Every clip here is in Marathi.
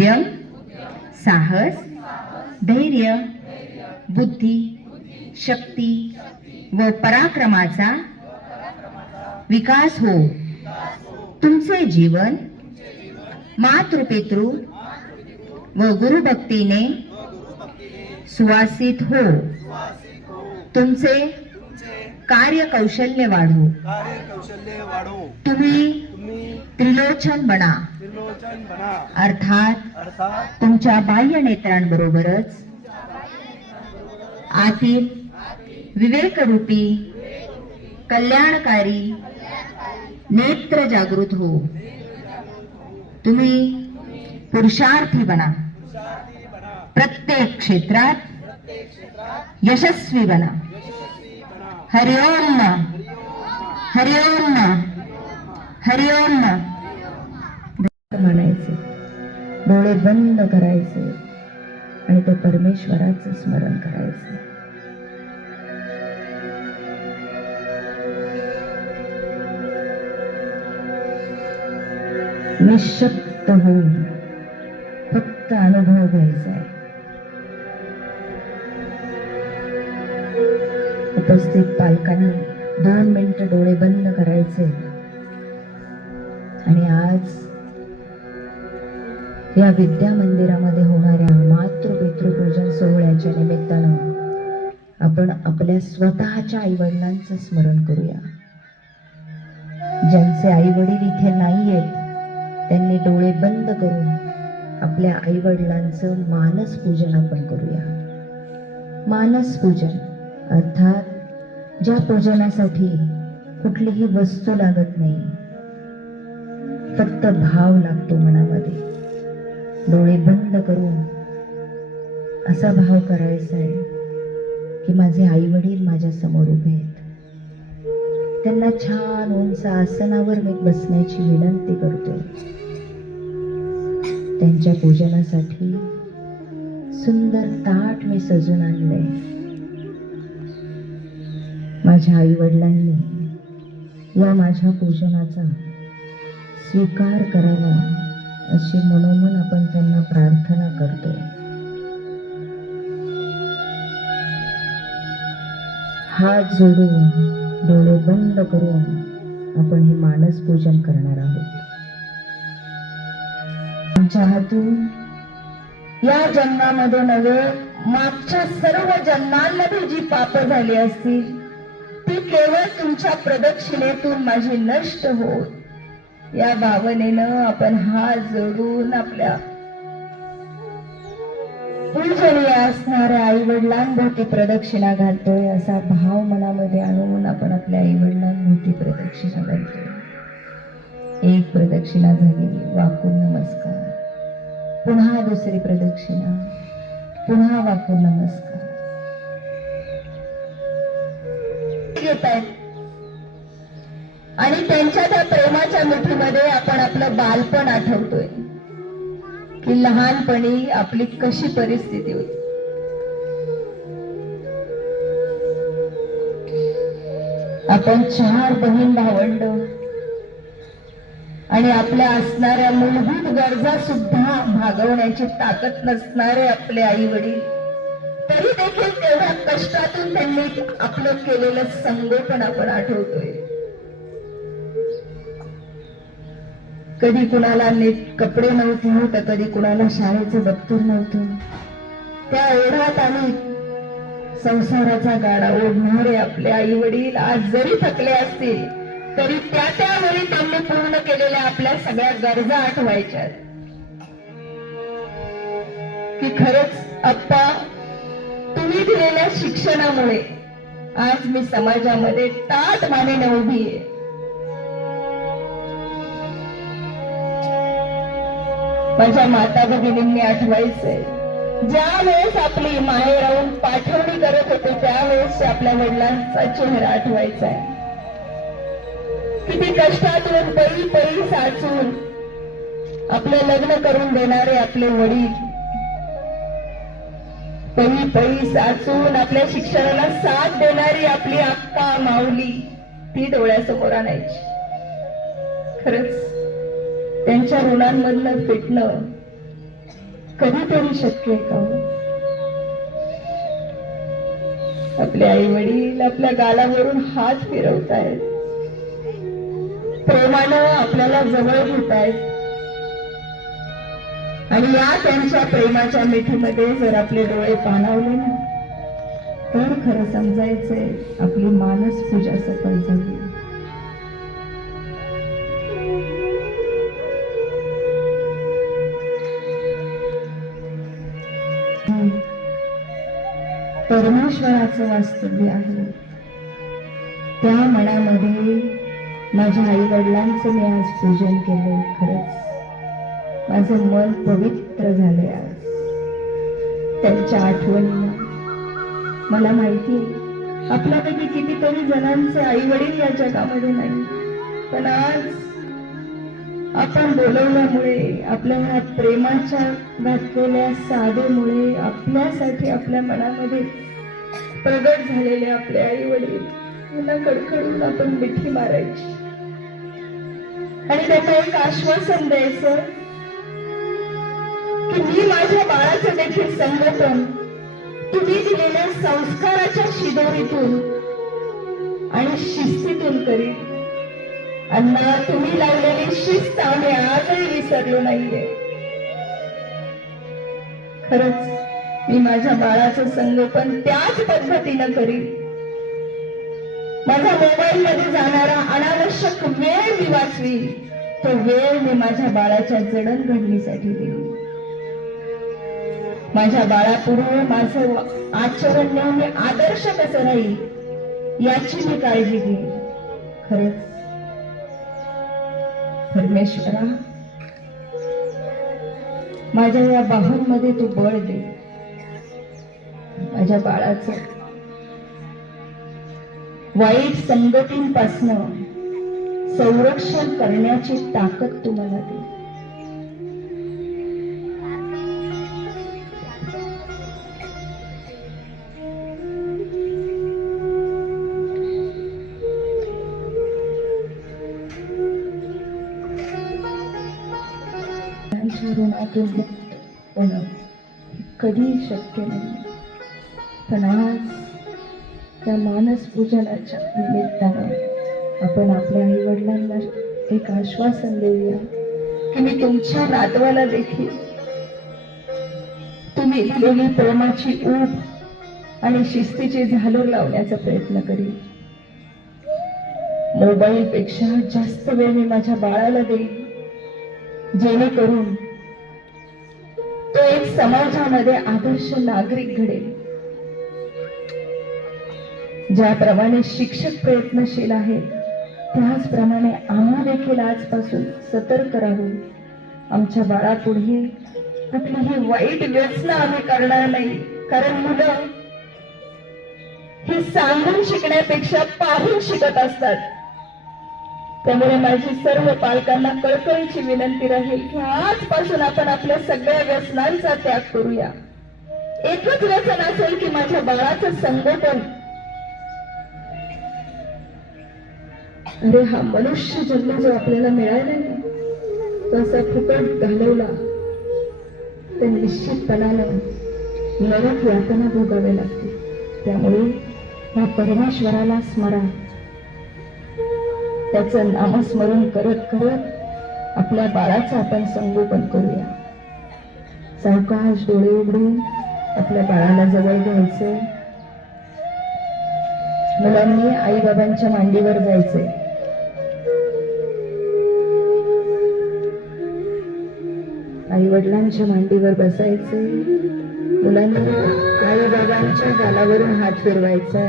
उद्यम, साहस, धैर्य, बुद्धी, शक्ती व पराक्रमाचा विकास हो. तुमचे जीवन मातृपितृ व गुरुभक्तीने सुवासित हो. तुमचे कार्यकौशल्य वाढो. तुम्ही त्रिलोचन बना. अर्थात तुमच्या बाह्य नेत्रांबरोबरच आतील विवेकरूपी कल्याणकारी नेत्र जागृत हो. तुम्ही पुरुषार्थी बना. प्रत्येक क्षेत्रात यशस्वी बना. हरिओम हरिओम हरिओम म्हणायचे. डोळे बंद करायचे आणि ते परमेश्वराचं स्मरण करायचे. निशब्द होऊन फक्त अनुभव घ्यायचा आहे. उपस्थित पालकांनी 2 मिनिटं डोळे बंद करायचे आणि आज या विद्या मंदिरामध्ये होणाऱ्या मातृपितृपूजन सोहळ्याच्या निमित्तानं आपण आपल्या स्वतःच्या आईवडिलांचं स्मरण करूया. ज्यांचे आईवडील इथे नाहीयेत त्यांनी डोळे बंद करून आपल्या आईवडिलांचं मानस पूजन आपण करूया. मानस पूजन अर्थात ज्या पूजनासाठी कुठलीही वस्तू लागत नाही, फक्त भाव लागतो मनामध्ये. डोळे बंद करून असा भाव करायचा आहे की माझे आई वडील माझ्या समोर उभे आहेत. त्यांना छान उंच आसनावर मी बसण्याची विनंती करतो. त्यांच्या पूजनासाठी सुंदर ताट मी सजून आणलंय. माझ्या आई वडिलांनी या माझ्या पूजनाचा स्वीकार करावा अशी मनोमन आपण त्यांना प्रार्थना करतो. हात जोडून डोळे बंद करून आपण हे मानस पूजन करणार आहोत. आमच्या हातून या जन्मामध्ये नव्हे, मागच्या सर्व जन्मांमध्ये जी पाप झाली असतील ती केवळ तुमच्या प्रदक्षिणेतून माझी नष्ट होत, या भावनेनं आपण हात जोडून आपल्या पूजनीय असणाऱ्या आई वडिलांभोवती प्रदक्षिणा घालतोय. असा भाव मनामध्ये आणून आपण आपल्या आई वडिलांभोवती प्रदक्षिणा घालतोय. एक प्रदक्षिणा झाली, वाकून नमस्कार. पुन्हा दुसरी प्रदक्षिणा, पुन्हा वाकून नमस्कार. घेत आहेत आणि त्यांच्या त्या प्रेमाच्या मिठीमध्ये आपण आपलं बालपण आठवतोय की लहानपणी आपली कशी परिस्थिती होती. आपण 4 बहीण भावंड आणि आपल्या असणाऱ्या मूलभूत गरजा सुद्धा भागवण्याची ताकद नसणारे आपले आई वडील, तरी देखील तेवढ्या कष्टातून त्यांनी आपलं केलेलं संगोपन आपण आठवतोय. कधी कुणाला नीट कपडे नव्हते, तर कधी कुणाला शाळेचं दप्तर नव्हतं. त्या ओढ्यात आणि संसाराचा गाडा ओढणारे आपले आई वडील आज जरी थकले असतील तरी त्यावेळी त्यांनी पूर्ण केलेल्या आपल्या सगळ्या गरजा आठवायच्या की खरंच अप्पा, तुम्ही दिलेल्या शिक्षणामुळे आज मी समाजामध्ये ताठ मानेने उभी आहे. माझ्या माता भगिनींनी आठवायचंय, ज्या वेळेस आपली माहेराहून पाठवणी करत होते त्यावेळेस आपल्या वडिलांचा चेहरा आठवायचा आहे. किती कष्टातून पै पै साचून आपलं लग्न करून देणारे आपले वडील, पै पै साचून आपल्या शिक्षणाला साथ देणारी आपली आक्का माऊली, ती डोळ्यासमोर आणायची. खरंच त्यांच्या ऋणांमधनं फिटणं कधीतरी शक्य आहे का हो? आपले आई वडील आपल्या गालावरून हात फिरवतायत, प्रेमानं आपल्याला जवळ घेतायत, आणि या त्यांच्या प्रेमाच्या मिठीमध्ये जर आपले डोळे पाणावले ना, तर खरं समजायचंय आपली मानस पूजा सफल झाली. परमेश्वराचं वास्तव्य आहे त्या मनामध्ये. माझ्या आई वडिलांचं मी आज पूजन केलं. खरंच माझं मन पवित्र झालंय आज त्यांच्या आठवणीनं. मला माहिती आपल्यापैकी कितीतरी जणांचे आई वडील या जगामध्ये नाही, पण आज आपण बोलवल्यामुळे, आपल्या ह्या प्रेमाच्या घातलेल्या साधेमुळे आपल्यासाठी आपल्या मनामध्ये प्रगट झालेले आपले आई वडील यांना कडकडून आपण मिठी मारायची आणि त्यांना एक आश्वासन द्यायचं की मी माझ्या बाळाचं देखील संगोपन तुम्ही दिलेल्या संस्काराच्या शिदोरीतून आणि शिस्तीतून करीन. अण्णा, तुम्ही लावलेली शिस्त आम्ही आजही विसरलो नाहीये. खरंच मी माझ्या बाळाचं संगोपन त्याच पद्धतीनं करीन. माझा मोबाईल मध्ये जाणारा अनावश्यक वेळ मी वाचवीन. तो वेळ मी माझ्या बाळाच्या जडणघडणीसाठी देईन. माझ्या बाळापुढे माझं आचरण नेहमी आदर्श कसं राहील याची मी काळजी घेईन. खरंच परमेश्वरा, माझ्या या बाहूंमध्ये तू बळ दे. माझ्या बाळाचं वाईट संगतींपासनं संरक्षण करण्याची ताकद तू मला दे. ऋणातून मुक्त होणं कधी शक्य नाही, पण आज त्या मानस पूजनाच्या निमित्तानं आपण आपल्या आई वडिलांना एक आश्वासन देऊया की मी तुमच्या नातवाला देखील तुम्ही दिलेली प्रेमाची ऊब आणि शिस्तीची झालर लावण्याचा प्रयत्न करीन. मोबाईल पेक्षा जास्त वेळ मी माझ्या बाळाला देईन, जेणेकरून तो एक समाजामध्ये आदर्श नागरिक घडेल. ज्याप्रमाणे शिक्षक प्रयत्नशील आहेत, त्याचप्रमाणे आम्ही देखील आजपासून सतर्क राहून आमच्या बाळापुढे कुठलीही वाईट व्यसनं आम्ही करणार नाही. कारण मुलं हे सांगून शिकण्यापेक्षा पाहून शिकत असतात. त्यामुळे माझी सर्व पालकांना कळकळीची विनंती राहील की आजपासून आपण आपल्या सगळ्या व्यसनांचा त्याग करूया. एकच व्यसन असेल की माझ्या बाळाचं संगोपन. अरे हा मनुष्य जन्म जो आपल्याला मिळाला ना, तो असा फुकट घालवला तर निश्चितपणानं नरक यातना भोगावे लागते. त्यामुळे ह्या परमेश्वराला स्मरा, त्याचं नामस्मरण करत करत आपल्या बाळाचं आपण संगोपन करूया. सावकाश डोळे उघडून आपल्या बाळाला जवळ घ्यायचे. मुलांनी आई बाबांच्या मांडीवर जायचे. आई वडिलांच्या मांडीवर बसायचे. मुलांनी आई बाबांच्या गालावरून हात फिरवायचा.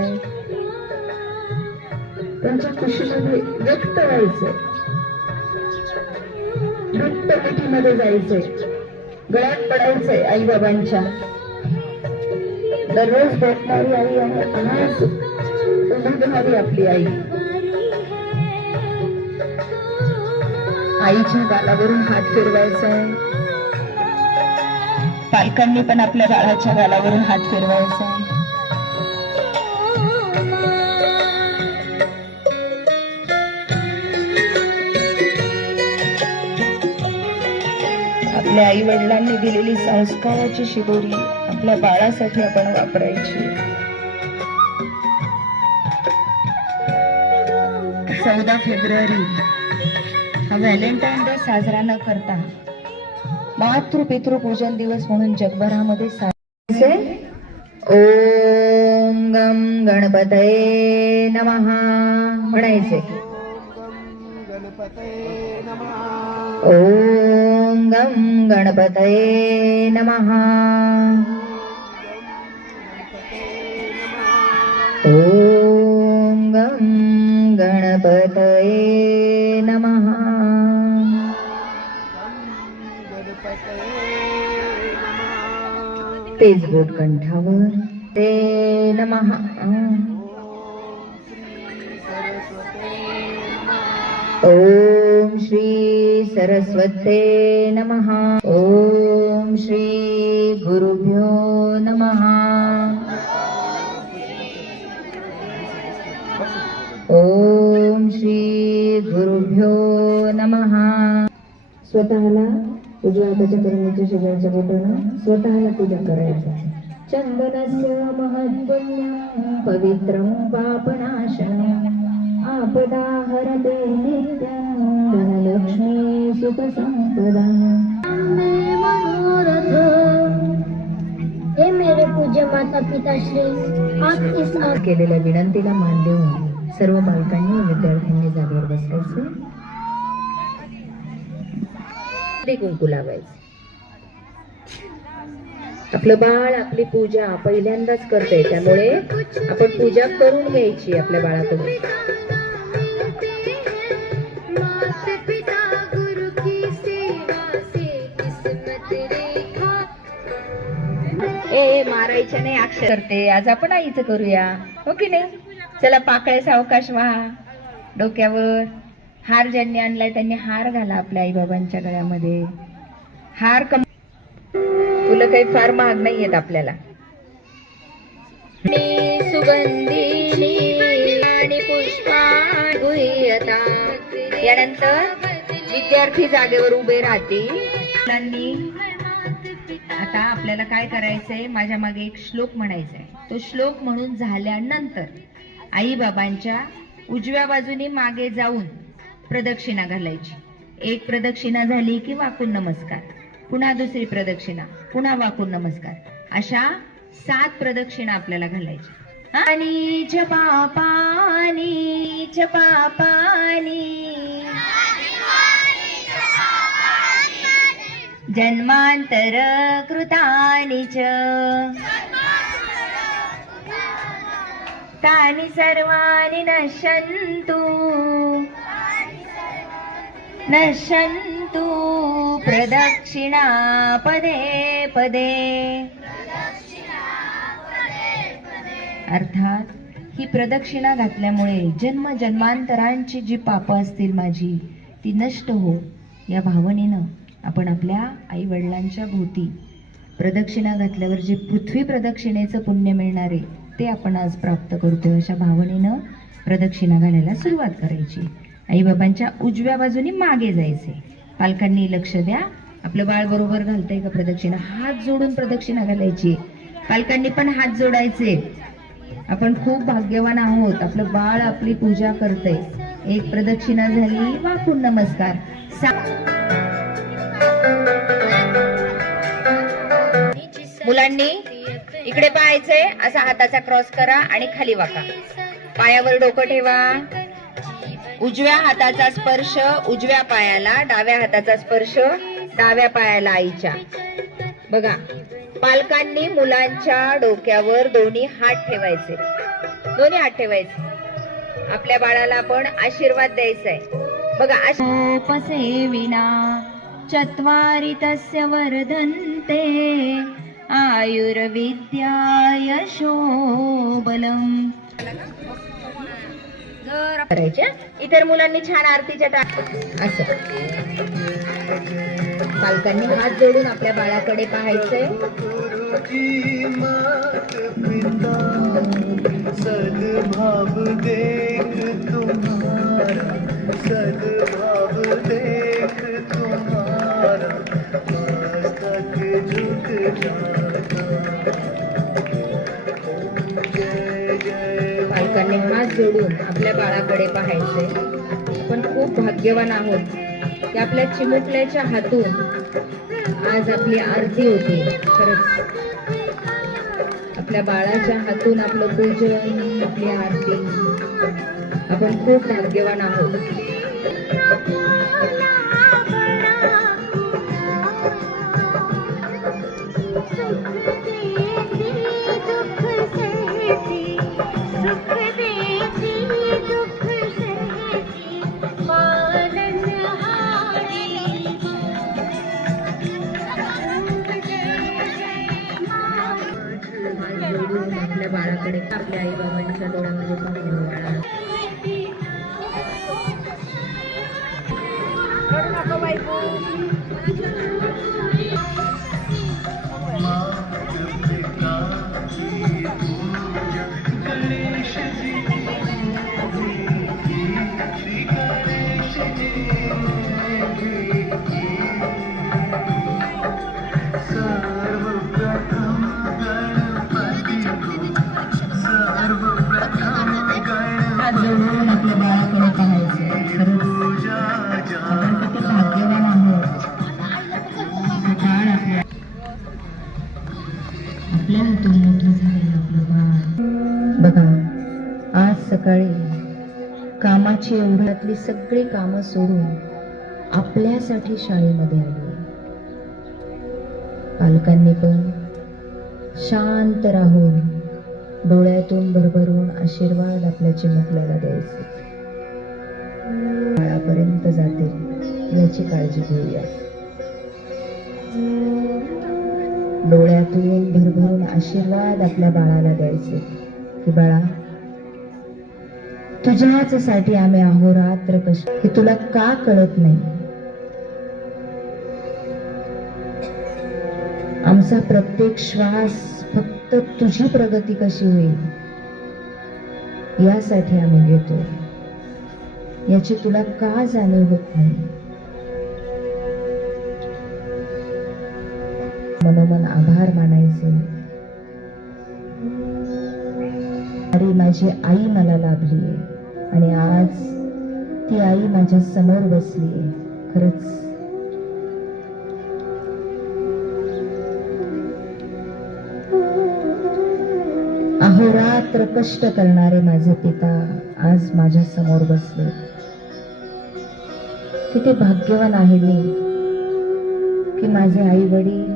त्यांच्या खुशीमध्ये व्यक्त व्हायचं. घट्ट मिठीमध्ये जायचंय, गळ्यात पडायचंय आई बाबांच्या. दररोज भेटणारी आई आणि आज उमटणारी आपली आई. आईच्या गालावरून हात फिरवायचाय. पालकांनी पण आपल्या बाळाच्या गालावरून हात फिरवायचाय. आपल्या आपल्या आई वडिलांनी दिलेली संस्काराची शिदोरी आपल्या बाळासाठी आपण वापरायची. 14 फेब्रुवारी हा व्हॅलेंटाईन डे साजरा न करता मातृपितृपूजन दिवस म्हणून जगभरामध्ये साजरे. ओम गम गणपतये नमः म्हणायचे. ओम गम गणपतये नमः. ओम गम गणपतये नमः. तेज बोट कंठावर. ते नमः. ओम श्री सरस्वते नमः. ओम श्री गुरुभ्यो नमः. ओम श्री गुरुभ्यो नमः. स्वतःला उजव्या हाताच्या कर्णीच्या शेजारच्या बोटानं स्वतःला पूजा करायचं. चंदनस्य महत्पुण्यं पवित्रं पापनाशनम् आपदा हरते नित्यं धनलक्ष्मी सुखसंपदा. हे मेरे पूज्य माता पिता श्री, आप इस केलेल्या विनंतीला मान देऊन सर्व बालकांनी व विद्यार्थ्यांनी जागेवर बसायचे. कुंकू लावायचे. आपलं बाळ आपली पूजा पहिल्यांदाच करते, त्यामुळे आपण पूजा करून घ्यायची आपल्या बाळाकडून. ए मारायच्या नाही अक्षर करते. आज आपण आईचं करूया, हो की नाही? चला पाकळे सावकाश व्हा. डोक्यावर हार ज्यांनी आणलाय त्यांनी हार घाला आपल्या आई बाबांच्या गळ्यामध्ये. हार फुलं काही फार महाग नाहीयेत आपल्याला. सुगंधिनी आणि पुष्पांगुयता. यानंतर विद्यार्थी जागेवर उभे राहतील. आता आपल्याला काय करायचंय, माझ्या मागे एक श्लोक म्हणायचाय. तो श्लोक म्हणून झाल्यानंतर आई बाबांच्या उजव्या बाजूने मागे जाऊन प्रदक्षिणा घालायची. एक प्रदक्षिणा झाली की वाकून नमस्कार, पुन्हा दुसरी प्रदक्षिणा, पुन्हा वाकून नमस्कार, अशा 7 प्रदक्षिणा आपल्याला घालायच्या. आणि च पापानी च पापानी जन्मांतर कृतानि च तानि सर्वाणि नश्यन्तु नश्यन्तु प्रदक्षिणा पदे पदे. अर्थात ही प्रदक्षिणा घातल्यामुळे जन्म जन्मांतरांची जी पापं असतील माझी ती नष्ट हो, या भावनेनं आपण आपल्या आई वडिलांच्या भोवती प्रदक्षिणा घातल्यावर जे पृथ्वी प्रदक्षिणेचं पुण्य मिळणार आहे ते आपण आज प्राप्त करतोय. अशा भावनेनं प्रदक्षिणा घालायला सुरुवात करायची. आई बाबांच्या उजव्या बाजूनी मागे जायचे. पालकांनी लक्ष द्या, आपलं बाळ बरोबर घालतंय का प्रदक्षिणा. हात जोडून प्रदक्षिणा घालायची. पालकांनी पण हात जोडायचे. आपण खूप भाग्यवान आहोत, आपलं बाळ आपली पूजा करतंय. एक प्रदक्षिणा झाली, वाकून नमस्कार. मुलांनी इकडे पाहायचंय, असा हाताचा क्रॉस करा आणि खाली वाका. पायावर डोकं ठेवा. उजव्या हाताचा स्पर्श उजव्या पायाला, डाव्या हाताचा स्पर्श डाव्या पायाला आईच्या. बघा, पालकांनी मुलांच्या डोक्यावर दोन्ही हात ठेवायचे. दोन्ही हात ठेवायचे. आपल्या बाळाला आपण आशीर्वाद द्यायचाय. बघा, सेविना चत्वारि तस्य वर्धन्ते आयुर्विद्या यशो बलम. करायच्या. इतर मुलांनी छान आरतीच्या असं पालकांनी हात जोडून आपल्या बाळाकडे पाहायचंय. सद्भाव देख तुम्हारा, सद्भाव देख तुम्हारा. जय जय पालकांनी हात जोडून आपल्या बाळाकडे पाहायचे. आपण खूप भाग्यवान आहोत की आपल्या चिमुकल्याच्या हातून आज आपली आरती होती. खरंच आपल्या बाळाच्या हातून आपलं पूजन, आपली आरती, आपण खूप भाग्यवान आहोत. आपल्या बाळाकडे आपल्या आई बाबांच्या डोळ्यामध्ये पाहिलं बाळा. गणेश जी श्री गणेश जी सर्वप्रथम गणपती सर्वप्रथम हात जोडून आपल्या बाळाकडे पाहायचं. खरंच पूजा आपण किती भाग्यवान आहोत. ते बाळ आपल्या हातून मोठं झालेलं आपलं बाळ. बघा, आज सकाळी कामाची एवढ्यातली सगळी कामं सोडून आपल्यासाठी शाळेमध्ये आली. पालकांनी पण शांत राहून डोळ्यातून भरभरून आशीर्वाद आपल्या चिमुकल्याला द्यायचे. बाळापर्यंत जाते याची काळजी घेऊया. डोळ्यातून भरभरून आशीर्वाद आपल्या बाळाला द्यायचे की बाळा, तुझ्याच साठी आम्ही अहोरात्र कष्ट, हे तुला का कळत नाही? आमचा प्रत्येक श्वास फक्त तुझी प्रगती कशी होईल यासाठी आम्ही घेतो. याची तुला का जाणीव होत नाही? मनोमन आभार मानायचे. अरे माझी आई मला लाभली आणि आज ती आई माझ्या समोर बसली. खरंच अहोरात्र कष्ट करणारे माझे पिता आज माझ्या समोर बसले. किती भाग्यवान आहे मी की माझे आई वडील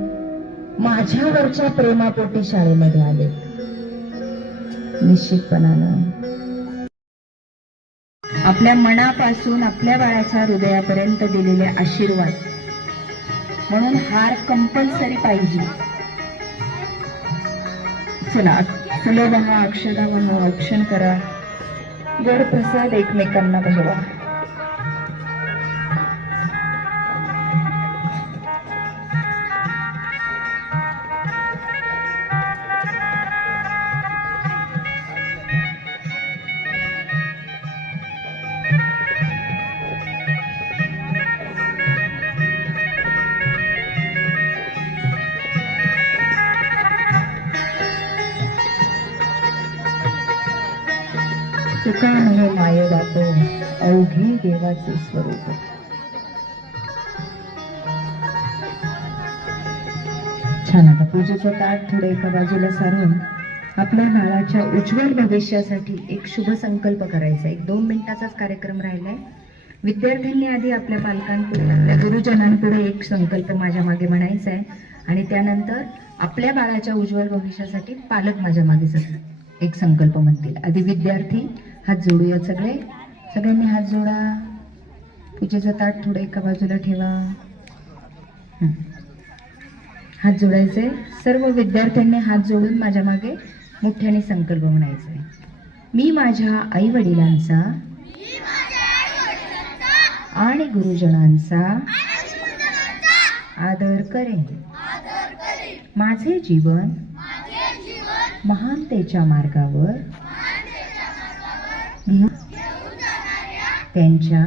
माझ्यावरच्या प्रेमापोटी शाळेमध्ये आले. निश्चितपणानं आपल्या मनापासून आपल्या बाळाच्या हृदयापर्यंत दिलेले आशीर्वाद म्हणून हार कंपल्सरी पाहिजे. चला फुलं वाहा, अक्षदा वाहा, औक्षण करा, गोड प्रसाद एकमेकांना भरवा. तुका म्हणे माय बाप, अवघे देवाचे स्वरूप. छान. आता पूजेचं ताट थोडं एका बाजूला सारून आपल्या बाळाच्या उज्ज्वल भविष्यासाठी एक शुभ संकल्प करायचा. 1-2 मिनिटाचाच कार्यक्रम राहिलाय. विद्यार्थ्यांनी आधी आपल्या पालकांपुढे, आपल्या गुरुजनांपुढे एक संकल्प माझ्या मागे म्हणायचा आहे आणि त्यानंतर आपल्या बाळाच्या उज्ज्वल भविष्यासाठी पालक माझ्या मागे एक संकल्प म्हणतील. आधी विद्यार्थी हात जोडूया. सगळ्यांनी हात जोडा. पूजेचं ताट थोडं एका बाजूला ठेवा. हात जोडायचे. सर्व विद्यार्थ्यांनी हात जोडून माझ्या मागे मोठ्याने संकल्प म्हणायचा आहे. मी माझ्या आई वडिलांचा आणि गुरुजनांचा आदर करेन. माझे जीवन महानतेच्या मार्गावर त्यांच्या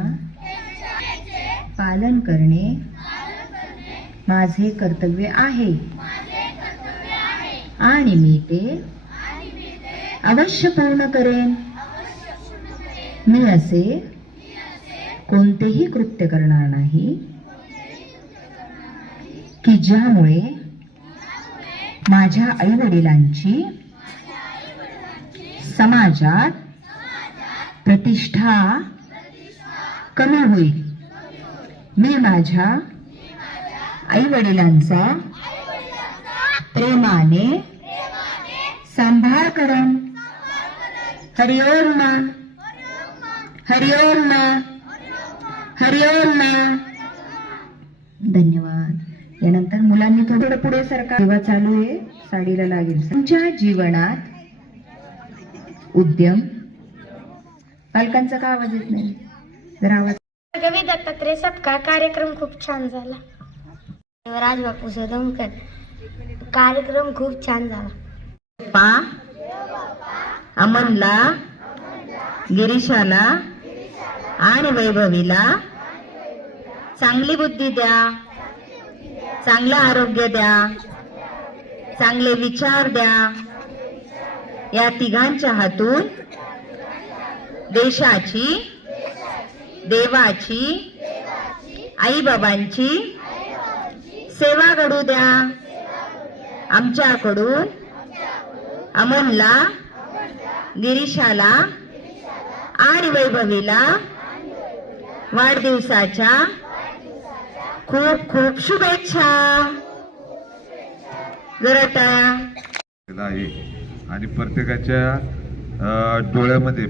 पालन करणे माझे कर्तव्य आहे आणि मी ते अवश्य पूर्ण करेन. मी असे कोणतेही कृत्य करणार नाही की ज्यामुळे माझ्या आई वडिलांची समाजात प्रतिष्ठा कमी होईल. मी माझ्या आई वडिलांचा प्रेमाने सांभाळ करेन. हरिओम ना, हरिओम ना, हरिओम ना. धन्यवाद. यानंतर मुलांनी थोडं पुढे सरका. जेव्हा चालू आहे साडीला लागेल. तुमच्या जीवनात उद्यम. पालकांचा का आवाज येत नाही? जरा आवाज. कवी दत्तात्रय सत्कार कार्यक्रम खूप छान झाला. राजबापू सदमकर कार्यक्रम खूप छान झाला. पा अमनला, गिरीशाला आणि वैभवीला चांगली बुद्धी द्या, चांगलं आरोग्य द्या, चांगले विचार द्या. या तिघांच्या हातून देशाची, देवाची, आईबाबांची सेवा घडू द्या. आमच्याकडून अमनला, गिरीशाला आणि वैभवीला वाढदिवसाच्या खूप खूप शुभेच्छा. जरा टाळ्या. आहे आणि प्रत्येकाच्या डोळ्यामध्ये